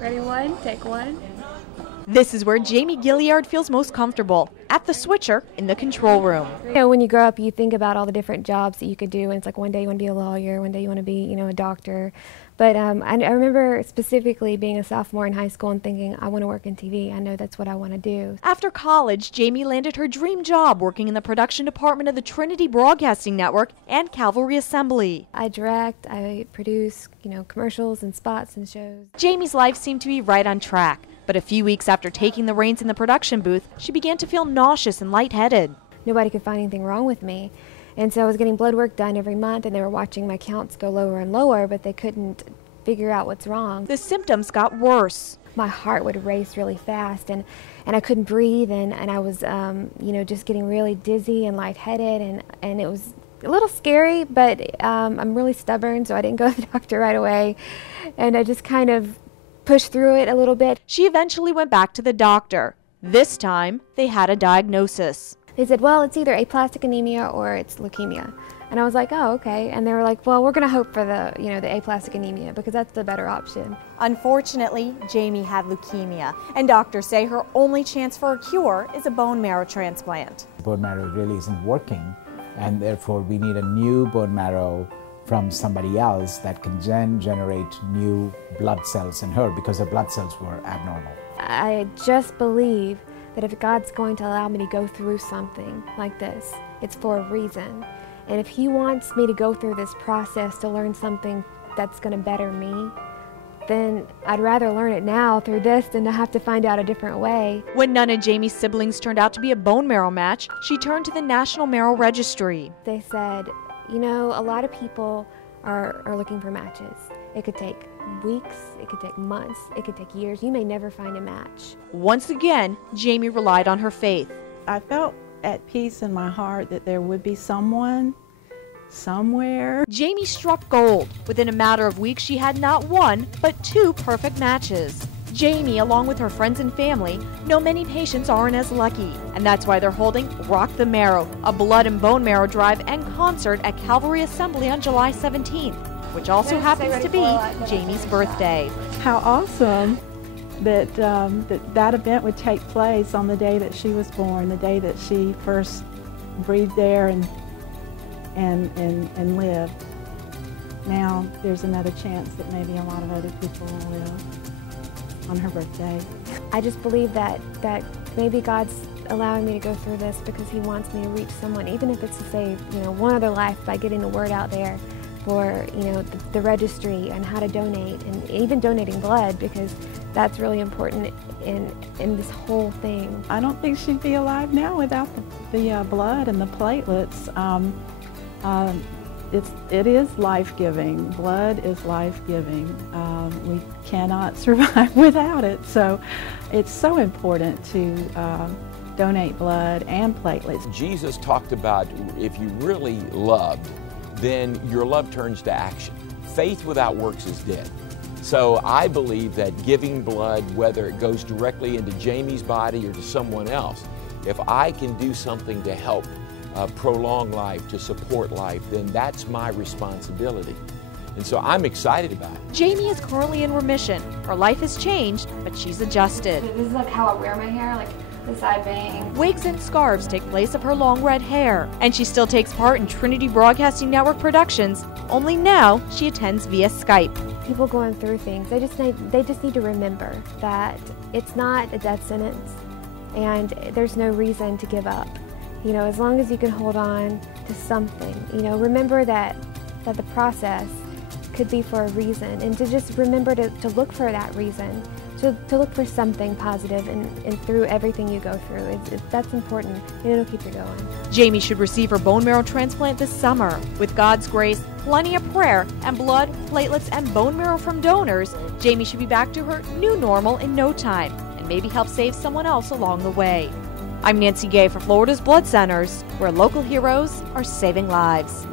Ready, one, take one. This is where Jamie Gilliard feels most comfortable, at the switcher in the control room. You know, when you grow up, you think about all the different jobs that you could do, and it's like one day you want to be a lawyer, one day you want to be, a doctor. But I remember specifically being a sophomore in high school and thinking, I want to work in TV. I know that's what I want to do. After college, Jamie landed her dream job working in the production department of the Trinity Broadcasting Network and Cavalry Assembly. I direct, I produce, commercials and spots and shows. Jamie's life seemed to be right on track. But a few weeks after taking the reins in the production booth, she began to feel nauseous and lightheaded. Nobody could find anything wrong with me. And so I was getting blood work done every month, and they were watching my counts go lower and lower, but they couldn't figure out what's wrong. The symptoms got worse. My heart would race really fast, and I couldn't breathe, and I was, just getting really dizzy and lightheaded, and it was a little scary, but I'm really stubborn, so I didn't go to the doctor right away, and I just kind of pushed through it a little bit. She eventually went back to the doctor. This time, they had a diagnosis. They said, well, it's either aplastic anemia or it's leukemia. And I was like, oh, okay. And they were like, well, we're going to hope for the aplastic anemia because that's the better option. Unfortunately, Jamie had leukemia, and doctors say her only chance for a cure is a bone marrow transplant. Bone marrow really isn't working, and therefore we need a new bone marrow from somebody else that can then generate new blood cells in her because her blood cells were abnormal. I just believe that if God's going to allow me to go through something like this, it's for a reason. And if He wants me to go through this process to learn something that's going to better me, then I'd rather learn it now through this than to have to find out a different way. When none of Jamie's siblings turned out to be a bone marrow match, she turned to the National Marrow Registry. They said, a lot of people are looking for matches. It could take weeks, it could take months, it could take years. You may never find a match. Once again, Jamie relied on her faith. I felt at peace in my heart that there would be someone, somewhere. Jamie struck gold. Within a matter of weeks, she had not one, but two perfect matches. Jamie, along with her friends and family, know many patients aren't as lucky, and that's why they're holding Rock the Marrow, a blood and bone marrow drive and concert at Cavalry Assembly on July 17th, which also happens to be Jamie's birthday. How awesome that that event would take place on the day that she was born, the day that she first breathed air and lived. Now there's another chance that maybe a lot of other people will live on her birthday. I just believe that maybe God's allowing me to go through this because He wants me to reach someone, even if it's to save one other life by getting the word out there for the registry and how to donate, and even donating blood, because that's really important in this whole thing. I don't think she'd be alive now without the blood and the platelets. It is life-giving. Blood is life-giving. We cannot survive without it. So it's so important to donate blood and platelets. Jesus talked about if you really loved, then your love turns to action. Faith without works is dead. So I believe that giving blood, whether it goes directly into Jamie's body or to someone else, if I can do something to help prolong life, to support life, then that's my responsibility. And so I'm excited about it. Jamie is currently in remission. Her life has changed, but she's adjusted. This is like how I wear my hair, like the side bang. Wigs and scarves take place of her long red hair, and she still takes part in Trinity Broadcasting Network productions, only now she attends via Skype. People going through things, they just need to remember that it's not a death sentence, and there's no reason to give up. As long as you can hold on to something, remember that the process could be for a reason, and to just remember to look for that reason, to look for something positive and through everything you go through. That's important, and it'll keep you going. Jamie should receive her bone marrow transplant this summer. With God's grace, plenty of prayer, and blood, platelets, and bone marrow from donors, Jamie should be back to her new normal in no time, and maybe help save someone else along the way. I'm Nancy Gay for Florida's Blood Centers, where local heroes are saving lives.